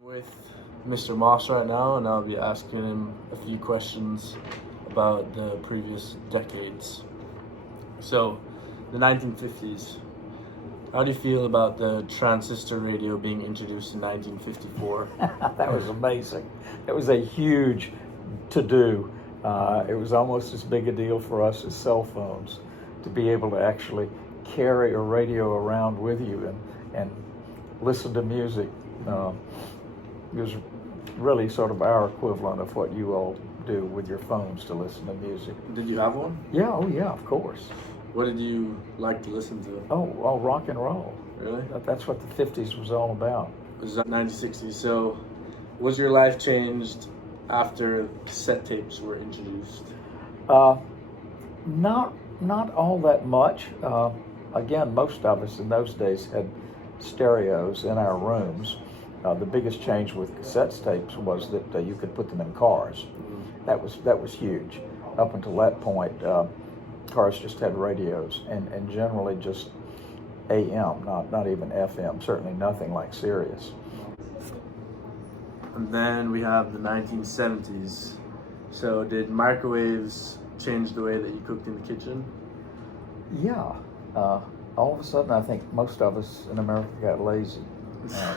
With Mr. Moss right now, and I'll be asking him a few questions about the previous decades. So, the 1950s. How do you feel about the transistor radio being introduced in 1954? That was amazing. It was a huge to-do. It was almost as big a deal for us as cell phones to be able to actually carry a radio around with you and listen to music. It was really sort of our equivalent of what you all do with your phones to listen to music. Did you have one? Yeah, oh yeah, of course. What did you like to listen to? Oh, rock and roll. Really? That's what the 50s was all about. It was 1960s. So, was your life changed after cassette tapes were introduced? Not all that much. Again, most of us in those days had stereos in our rooms. The biggest change with cassette tapes was that you could put them in cars. That was huge. Up until that point, cars just had radios, and generally just AM, not even FM. Certainly nothing like Sirius. And then we have the 1970s. So, did microwaves change the way that you cooked in the kitchen? Yeah. All of a sudden, I think most of us in America got lazy.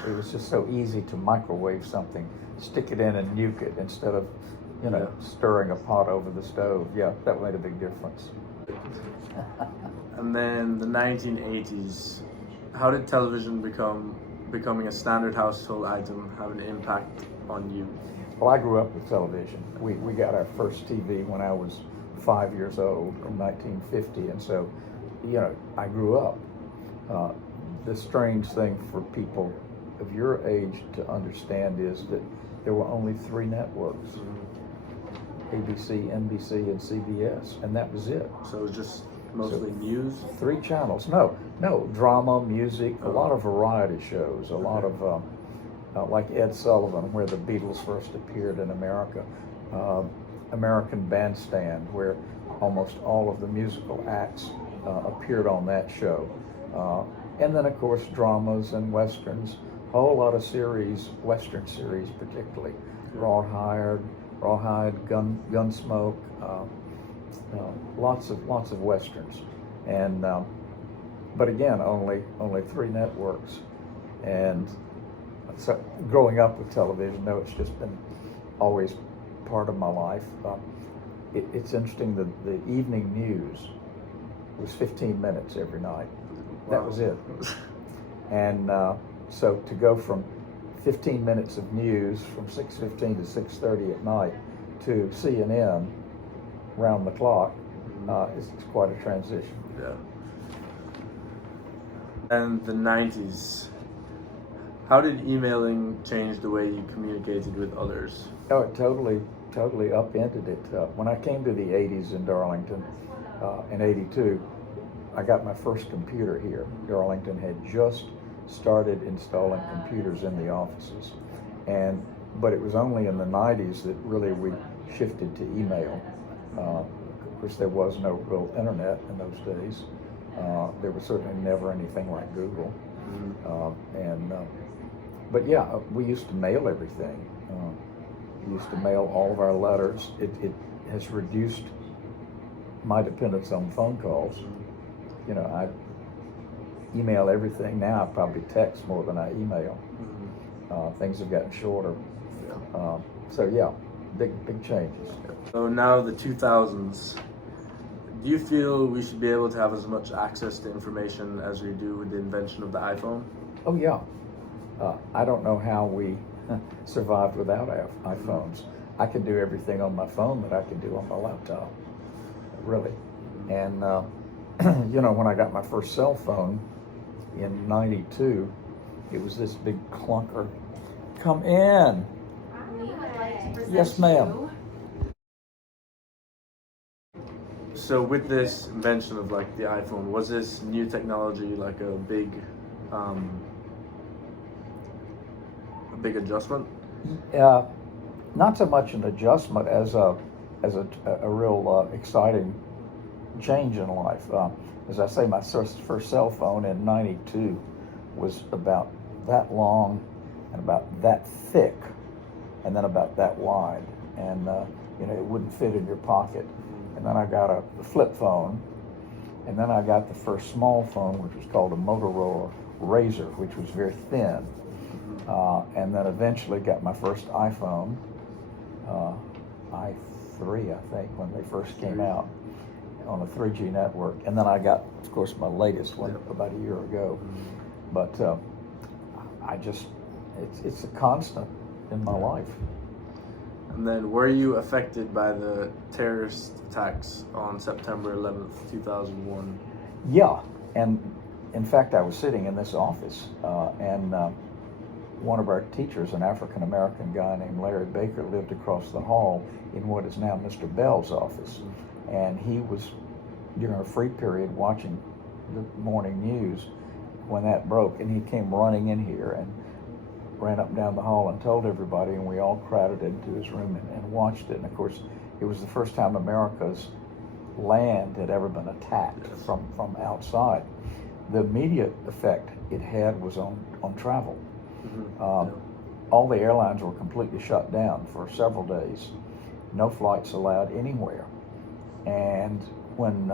It was just so easy to microwave something, stick it in and nuke it instead of, stirring a pot over the stove. Yeah, that made a big difference. And then the 1980s. How did television becoming a standard household item have an impact on you? Well, I grew up with television. We got our first TV when I was 5 years old in 1950, and so, I grew up. The strange thing for people of your age to understand is that there were only three networks: ABC, NBC, and CBS, and that was it. So it was just mostly news? Three channels. No, drama, music, a lot of variety shows, a lot of like Ed Sullivan, where the Beatles first appeared in America, American Bandstand, where almost all of the musical acts appeared on that show. And then, of course, dramas and westerns, a whole lot of series, western series particularly, Rawhide, Gunsmoke, lots of westerns, and but again, only three networks, and so growing up with television, no, it's just been always part of my life. It's interesting that the evening news was 15 minutes every night. That was it. And so to go from 15 minutes of news from 6:15 to 6:30 at night to CNN round the clock, it's quite a transition. Yeah. And the 90s. How did emailing change the way you communicated with others? Oh, it totally upended it. When I came to the 80s in Darlington, in 82, I got my first computer here. Darlington had just started installing computers in the offices, but it was only in the 90s that really we shifted to email. Of course, there was no real internet in those days. There was certainly never anything like Google. But yeah, we used to mail everything. We used to mail all of our letters. It has reduced my dependence on phone calls. I email everything now. I probably text more than I email. Things have gotten shorter. So yeah, big changes. So now the 2000s. Do you feel we should be able to have as much access to information as we do with the invention of the iPhone? Oh yeah. I don't know how we survived without iPhones. I can do everything on my phone that I can do on my laptop. Really. And when I got my first cell phone in '92, it was this big clunker. Come in. Yes, ma'am. So with this invention of like the iPhone, was this new technology like a big adjustment? Not so much an adjustment as a real exciting change in life. As I say, my first cell phone in '92 was about that long, and about that thick, and then about that wide, and it wouldn't fit in your pocket. And then I got a flip phone, and then I got the first small phone, which was called a Motorola Razr, which was very thin. And then eventually got my first iPhone, i3, I think, when they first came out on a 3G network. And then I got, of course, my latest one about a year ago. But it's a constant in my life. And then, were you affected by the terrorist attacks on September 11th, 2001? Yeah, and in fact, I was sitting in this office, and one of our teachers, an African-American guy named Larry Baker, lived across the hall in what is now Mr. Bell's office. And he was, during a free period, watching the morning news when that broke, and he came running in here and ran up and down the hall and told everybody, and we all crowded into his room and watched it. And of course, it was the first time America's land had ever been attacked from outside. The immediate effect it had was on travel. All the airlines were completely shut down for several days. No flights allowed anywhere. And when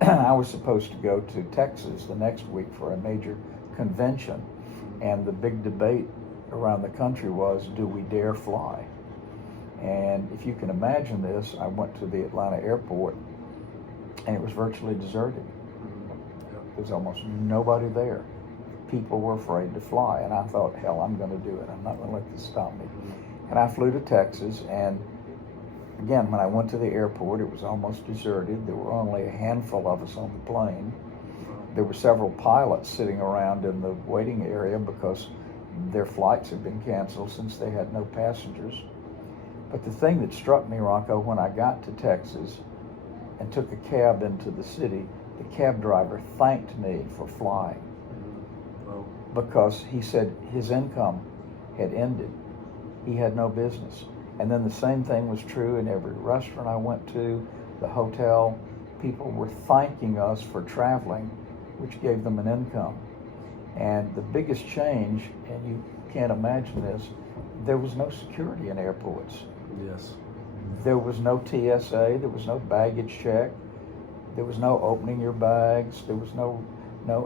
I was supposed to go to Texas the next week for a major convention, and the big debate around the country was, do we dare fly? And if you can imagine this, I went to the Atlanta airport, and it was virtually deserted. There was almost nobody there. People were afraid to fly, and I thought, hell, I'm going to do it. I'm not going to let this stop me. And I flew to Texas, and again, when I went to the airport, it was almost deserted. There were only a handful of us on the plane. There were several pilots sitting around in the waiting area because their flights had been canceled since they had no passengers. But the thing that struck me, Rocco, when I got to Texas and took a cab into the city, the cab driver thanked me for flying. Because he said his income had ended. He had no business. And then the same thing was true in every restaurant I went to, the hotel. People were thanking us for traveling, which gave them an income. And the biggest change, and you can't imagine this, there was no security in airports. Yes. There was no TSA, there was no baggage check, there was no opening your bags, there was no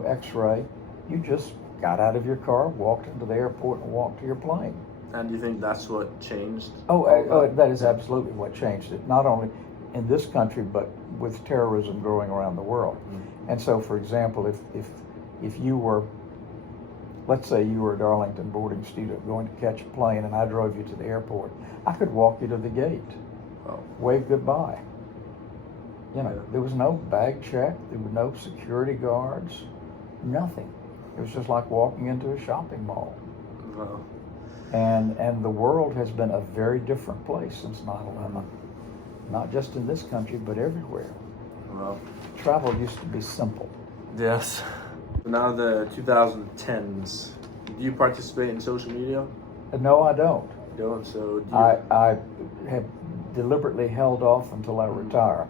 x-ray. You just got out of your car, walked into the airport, and walked to your plane. And do you think that's what changed? That is absolutely what changed it. Not only in this country, but with terrorism growing around the world. And so, for example, if you were, let's say you were a Darlington boarding student going to catch a plane, and I drove you to the airport, I could walk you to the gate, wave goodbye. There was no bag check, there were no security guards, nothing. It was just like walking into a shopping mall. Wow. And the world has been a very different place since 9/11. Not just in this country, but everywhere. Wow. Travel used to be simple. Yes. Now the 2010s, do you participate in social media? No, I don't. You don't? So do you... I have deliberately held off until I retire.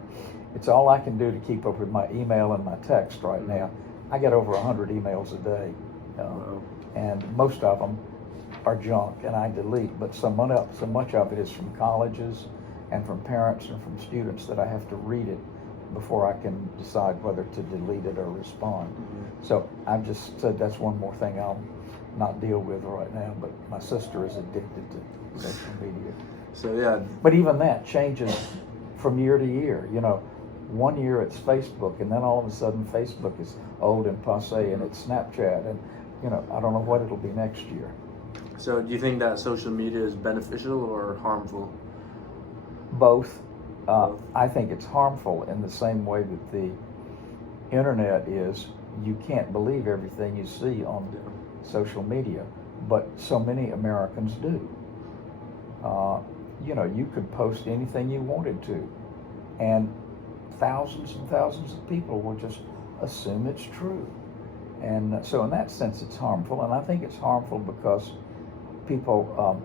It's all I can do to keep up with my email and my text right now. I get over 100 emails a day, and most of them are junk, and I delete. But so much of it is from colleges and from parents and from students that I have to read it before I can decide whether to delete it or respond. So I've just said that's one more thing I'll not deal with right now. But my sister is addicted to social media. So yeah. But even that changes from year to year. 1 year it's Facebook, and then all of a sudden Facebook is old and passé, and it's Snapchat, and I don't know what it'll be next year. So do you think that social media is beneficial or harmful? Both. I think it's harmful in the same way that the internet is. You can't believe everything you see on social media, but so many Americans do. You could post anything you wanted to, and thousands and thousands of people will just assume it's true. And so in that sense it's harmful, and I think it's harmful because people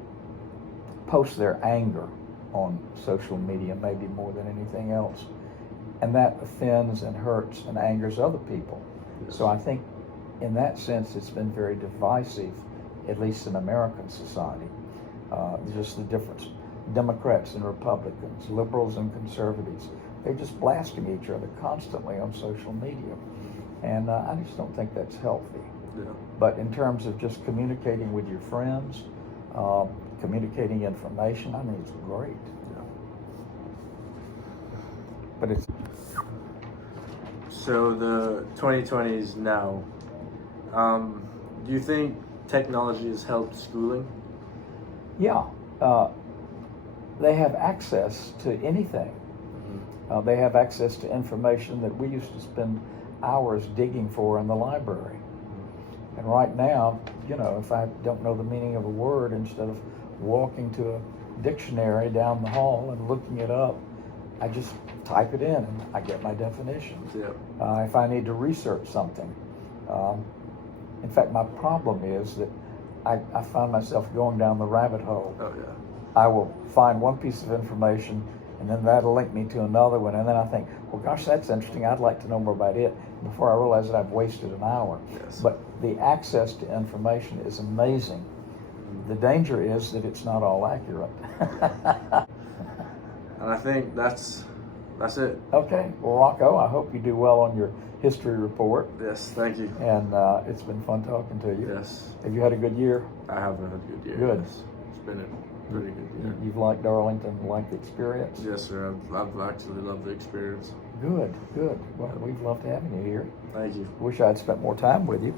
post their anger on social media maybe more than anything else, and that offends and hurts and angers other people. So I think in that sense it's been very divisive at least in American society. Just the difference. Democrats and Republicans, liberals and conservatives, they're just blasting each other constantly on social media. And I just don't think that's healthy. Yeah. But in terms of just communicating with your friends, communicating information, I mean, it's great. Yeah. But it's So the 2020s now. Do you think technology has helped schooling? yeah, they have access to anything. They have access to information that we used to spend hours digging for in the library. And right now, you know, if I don't know the meaning of a word, instead of walking to a dictionary down the hall and looking it up, I just type it in and I get my definitions. Yeah. If I need to research something. In fact, my problem is that I find myself going down the rabbit hole. Oh yeah. I will find one piece of information and then that'll link me to another one, and then I think, well, gosh, that's interesting, I'd like to know more about it. Before I realize that I've wasted an hour. Yes. But the access to information is amazing. The danger is that it's not all accurate. And I think that's it. Okay, well, Rocco, I hope you do well on your history report, Yes, thank you. and it's been fun talking to you. Yes, Have you had a good year? I have had a good year. Good. Yes. It's been a pretty good year. You've liked Darlington, liked the experience? Yes, sir. I've actually loved the experience. Good, good. Well, we've loved having you here. Thank you. Wish I'd spent more time with you.